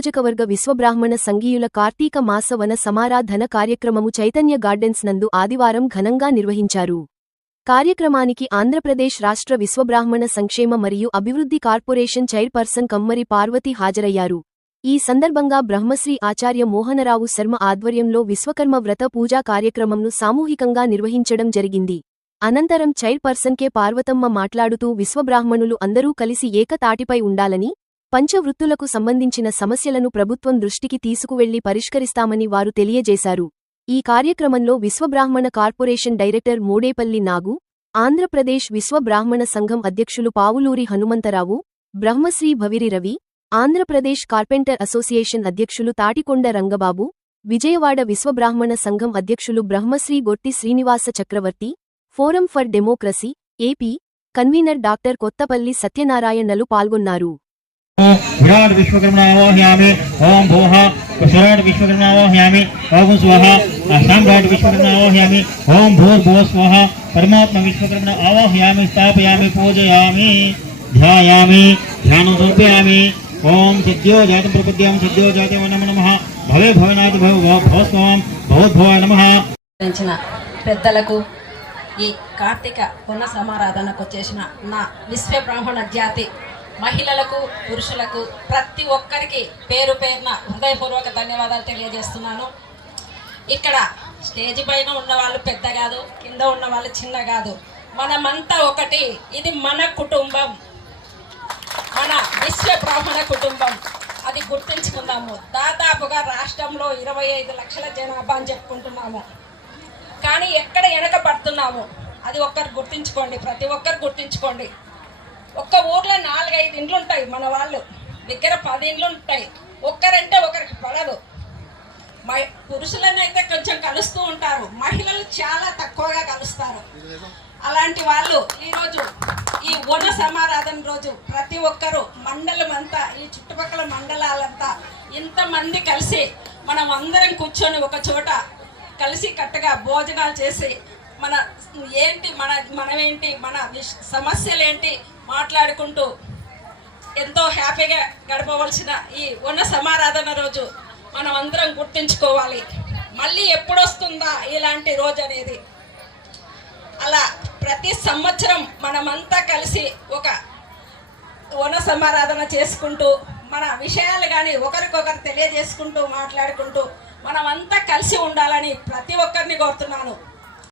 నియోజకవర్గ విశ్వబ్రాహ్మణ సంఘీయుల కార్తీక మాస వన సమారాధన కార్యక్రమము చైతన్య గార్డెన్స్ నందు ఆదివారం ఘనంగా నిర్వహించారు. కార్యక్రమానికి ఆంధ్రప్రదేశ్ రాష్ట్ర విశ్వబ్రాహ్మణ సంక్షేమ మరియు అభివృద్ధి కార్పొరేషన్ చైర్పర్సన్ కమ్మరి పార్వతి హాజరయ్యారు. ఈ సందర్భంగా బ్రహ్మశ్రీ ఆచార్య మోహనరావు శర్మ ఆధ్వర్యంలో విశ్వకర్మ వ్రత పూజా కార్యక్రమంను సామూహికంగా నిర్వహించడం జరిగింది. అనంతరం చైర్పర్సన్ కె. పార్వతమ్మ మాట్లాడుతూ విశ్వబ్రాహ్మణులు అందరూ కలిసి ఏకతాటిపై ఉండాలని పంచవృత్తులకు సంబంధించిన సమస్యలను ప్రభుత్వం దృష్టికి తీసుకువెళ్ళి పరిష్కరిస్తామని వారు తెలియజేశారు. ఈ కార్యక్రమంలో విశ్వబ్రాహ్మణ కార్పొరేషన్ డైరెక్టర్ మోడేపల్లి నాగు ఆంధ్రప్రదేశ్ విశ్వబ్రాహ్మణ సంఘం అధ్యక్షులు పావులూరి హనుమంతరావు బ్రహ్మశ్రీ భవిరి రవి ఆంధ్రప్రదేశ్ కార్పెంటర్ అసోసియేషన్ అధ్యక్షులు తాటికొండ రంగబాబు విజయవాడ విశ్వబ్రాహ్మణ సంఘం అధ్యక్షులు Brahmasri Gotti Srinivasa Chakravarthi forum for democracy AP convener doctor Kothapalli సత్యనారాయణలు పాల్గొన్నారు. విరాట్ విశ్వకర్మణావాహ్యామి ఓం భోహ విరాట్ విశ్వకర్మణావాహ్యామి ఓం స్వహ సామ్రాట్ విశ్వకర్మణావాహ్యామి ఓం భూర్భువ స్వహ పరమాత్మ విశ్వకర్మణ ఆవాహ్యామి స్థాపయామి పూజయామి ధ్యాయామి ధ్యానం సమర్పయామి ఓం సిద్ధ్యో జాతం ప్రపద్యాం సిద్ధ్యో జాతం నమ నమ భవే భవనాథ భవ భవస్వాం భవద్భవాయ నమ పెద్దలకు ఈ కార్తీక పున్న సమారాధనకు చేసిన నా విశ్వ బ్రాహ్మణ జాతి మహిళలకు పురుషులకు ప్రతి ఒక్కరికి పేరు పేరున హృదయపూర్వక ధన్యవాదాలు తెలియజేస్తున్నాను. ఇక్కడ స్టేజ్ పైన ఉన్న వాళ్ళు పెద్ద కాదు కింద ఉన్న వాళ్ళు చిన్న కాదు. మనమంతా ఒకటి ఇది మన కుటుంబం. మన విశ్వ బ్రాహ్మణ కుటుంబం. అది గుర్తుంచుకుందాము. దాదాపుగా రాష్ట్రంలో ఇరవై ఐదు లక్షల జనాభా అని చెప్పుకుంటున్నాము. కానీ ఎక్కడ వెనక పడుతున్నాము అది ఒక్కరు గుర్తించుకోండి ప్రతి ఒక్కరు గుర్తించుకోండి. ఒక్క ఊర్లో నాలుగైదు ఇండ్లు ఉంటాయి మన వాళ్ళు. దగ్గర పది ఇండ్లు ఉంటాయి ఒక్కరంటే ఒకరికి పడదు. మహి పురుషులను అయితే కొంచెం కలుస్తూ ఉంటారు. మహిళలు చాలా తక్కువగా కలుస్తారు. అలాంటి వాళ్ళు ఈరోజు ఈ వన సమారాధన రోజు ప్రతి ఒక్కరూ మండలం అంతా ఈ చుట్టుపక్కల మండలాలంతా ఇంతమంది కలిసి మనం అందరం కూర్చొని ఒక చోట కలిసి కట్టగా భోజనాలు చేసి మన ఏంటి మన మనమేంటి మన విష్ సమస్యలు ఏంటి మాట్లాడుకుంటూ ఎంతో హ్యాపీగా గడపవలసిన ఈ ఉన్న సమారాధన రోజు మనం అందరం గుర్తించుకోవాలి. మళ్ళీ ఎప్పుడొస్తుందా ఇలాంటి రోజు అనేది? అలా ప్రతి సంవత్సరం మనమంతా కలిసి ఒక వన సమారాధన చేసుకుంటూ మన విషయాలు కానీ ఒకరికొకరు తెలియజేసుకుంటూ మాట్లాడుకుంటూ మనమంతా కలిసి ఉండాలని ప్రతి ఒక్కరిని కోరుతున్నాను.